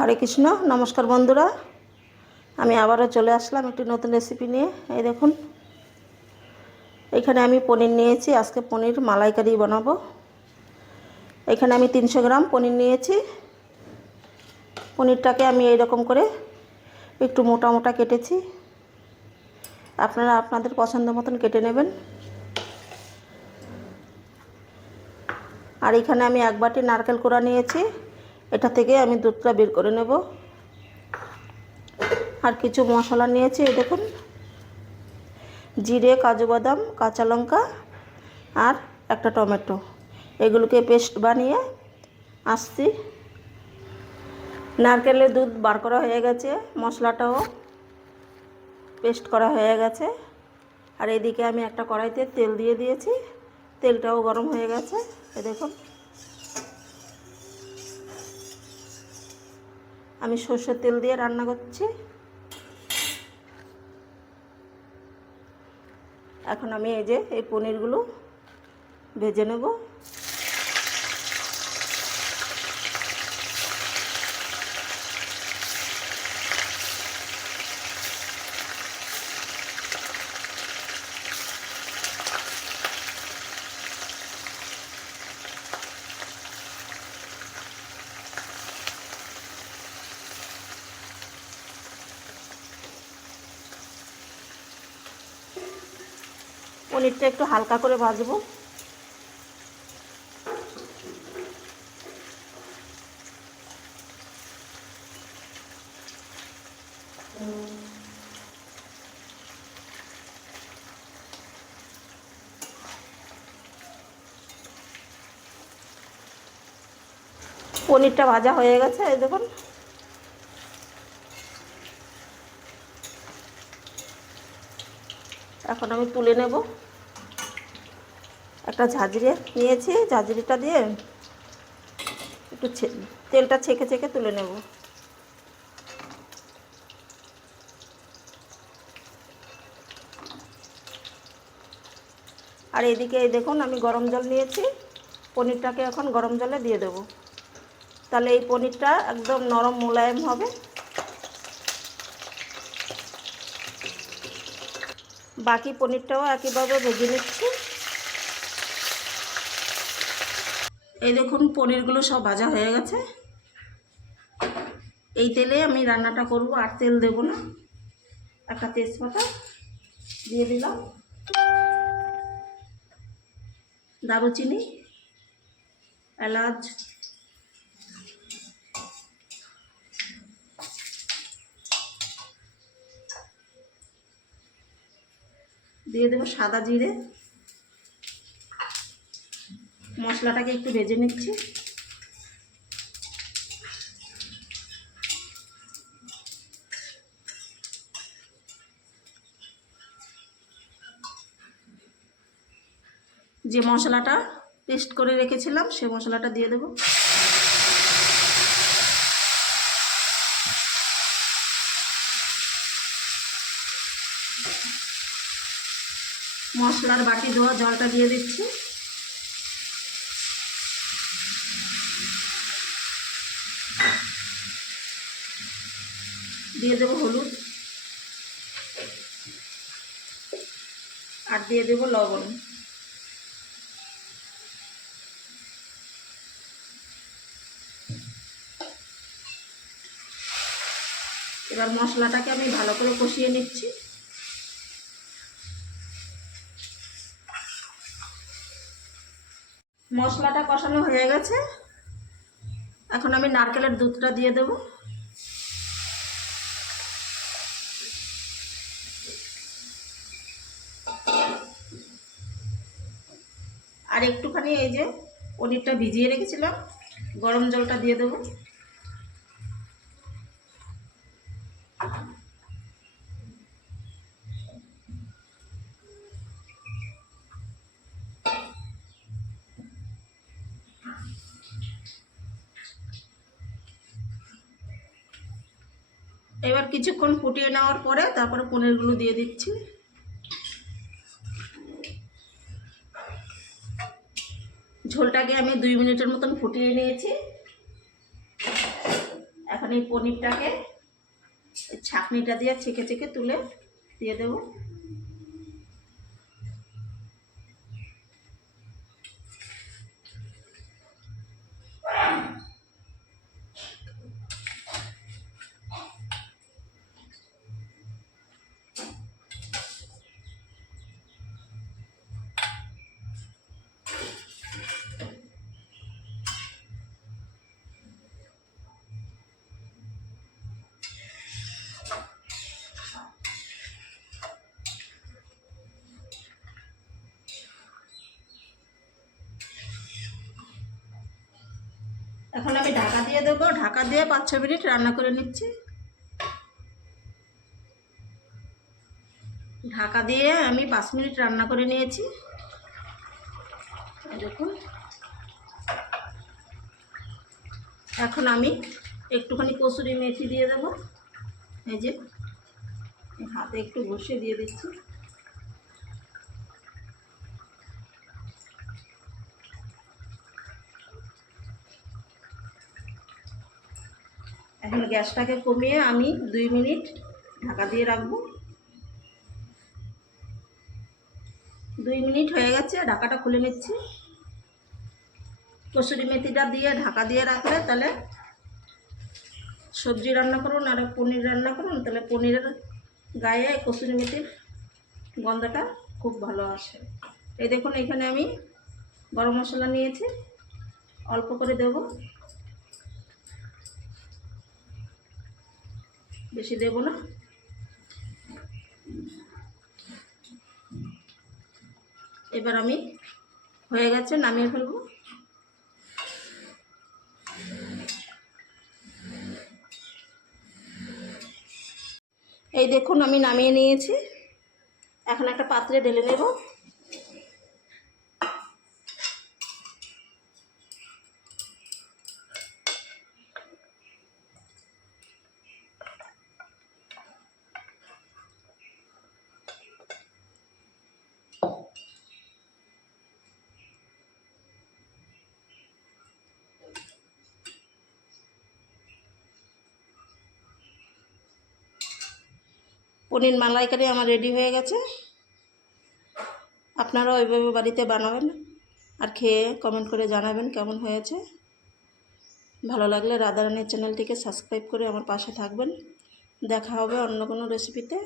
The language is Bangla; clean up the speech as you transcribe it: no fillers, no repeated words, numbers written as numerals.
হরে কৃষ্ণ। নমস্কার বন্ধুরা, আমি আবারও চলে আসলাম একটি নতুন রেসিপি নিয়ে। এই দেখুন, এখানে আমি পনির নিয়েছি। আজকে পনির মালাইকারি বানাবো। এখানে আমি 300 গ্রাম পনির নিয়েছি। পনিরটাকে আমি এইরকম করে একটু মোটা মোটা কেটেছি। আপনারা আপনাদের পছন্দ মতন কেটে নেবেন। আর এখানে আমি 1 বাটি নারকেল কোড়া নিয়েছি। এটা থেকে আমি দুধটা বের করে নেব। আর কিছু মশলা নিয়েছি, এই দেখুন, জিরে, কাজু বাদাম, কাঁচা লঙ্কা আর একটা টমেটো। এগুলোকে পেস্ট বানিয়ে আসছি। নারকেলের দুধ বার করা হয়ে গেছে, মশলাটাও পেস্ট করা হয়ে গেছে। আর এদিকে আমি একটা কড়াইতে তেল দিয়ে দিয়েছি। তেলটাও গরম হয়ে গেছে। এই দেখুন, আমি সরষের তেল দিয়ে রান্না করছি। এখন আমি এই পনিরগুলো ভেজে নেব। পনিরটা একটু হালকা করে ভাজবো। পনিরটা ভাজা হয়ে গেছে, এই দেখুন। এখন আমি তুলে নেব। একটা ঝাঁঝরি নিয়েছি, ঝাঁঝরিটা দিয়ে একটু তেলটা ছেঁকে ছেঁকে তুলে নেব। আর এদিকে এই দেখুন, আমি গরম জল নিয়েছি। পনিরটাকে এখন গরম জলে দিয়ে দেব। তাহলে এই পনিরটা একদম নরম মোলায়েম হবে। বাকি পনিরটাও একইভাবে ভেজে নিচ্ছি। এই দেখুন, পনিরগুলো সব ভাজা হয়ে গেছে। এই তেলে আমি রান্নাটা করব, আর তেল দেব না। একটা তেজপাতা দিয়ে দিলাম, দারুচিনি, এলাচ, দিয়ে দেবো সাদা জিরে। মশলাটাকে একটু ভেজে নিচ্ছি। যে মশলাটা পেস্ট করে রেখেছিলাম সে মশলাটা দিয়ে দেব। মশলার বাটি ধোয়া জলটা দিয়ে দিচ্ছি। দিয়ে দেবো হলুদ, আর দিয়ে দেবো লবণ। এবার মশলাটাকে আমি ভালো করে কষিয়ে নিচ্ছি। মশলাটা কষানো হয়ে গেছে। এখন আমি নারকেলের দুধটা দিয়ে দেব। আর একটুখানি এই যে পনিরটা ভিজিয়ে রেখেছিলাম, গরম জলটা দিয়ে দেব। এবার কিছুক্ষণ ফুটিয়ে নেওয়ার পরে তারপরে পনিরগুলো দিয়ে দিচ্ছি। ঝোলটাকে আমি 2 মিনিটের মতন ফুটিয়ে নিয়েছি। এখন এই পনিরটাকে ছাঁকনিটা দিয়ে ছেঁকে ছেঁকে তুলে দিয়ে দেবো। এখন আমি ঢাকা দিয়ে দেবো। ঢাকা দিয়ে 5-6 মিনিট রান্না করে নিচ্ছি। ঢাকা দিয়ে আমি 5 মিনিট রান্না করে নিয়েছি। দেখুন, এখন আমি একটুখানি কসুরি মেথি দিয়ে দেবো। এই যে হাতে একটু ঘষে দিয়ে দিচ্ছি। এখন গ্যাসটাকে কমিয়ে আমি 2 মিনিট ঢাকা দিয়ে রাখবো। 2 মিনিট হয়ে গেছে, ঢাকাটা খুলে নিচ্ছি। কসুরি মেথিটা দিয়ে ঢাকা দিয়ে রাখলে তাহলে সবজি রান্না করুন আর পনির রান্না করুন, তাহলে পনিরের গায়ে কসুরি মেথির গন্ধটা খুব ভালো আসে। এই দেখুন, এখানে আমি গরম মশলা নিয়েছি, অল্প করে দেব, বেশি দেব না। এবার আমি হয়ে গেছে, নামিয়ে ফেলবো। এই দেখুন, আমি নামিয়ে নিয়েছি। এখন একটা পাত্রে ঢেলে নেব। পনির মালাইকারি আমার রেডি হয়ে গেছে। আপনারাও ওইভাবে বাড়িতে বানাবেন আর খেয়ে কমেন্ট করে জানাবেন কেমন হয়েছে। ভালো লাগলে রাধারানীর চ্যানেলটিকে সাবস্ক্রাইব করে আমার পাশে থাকবেন। দেখা হবে অন্য কোনো রেসিপিতে।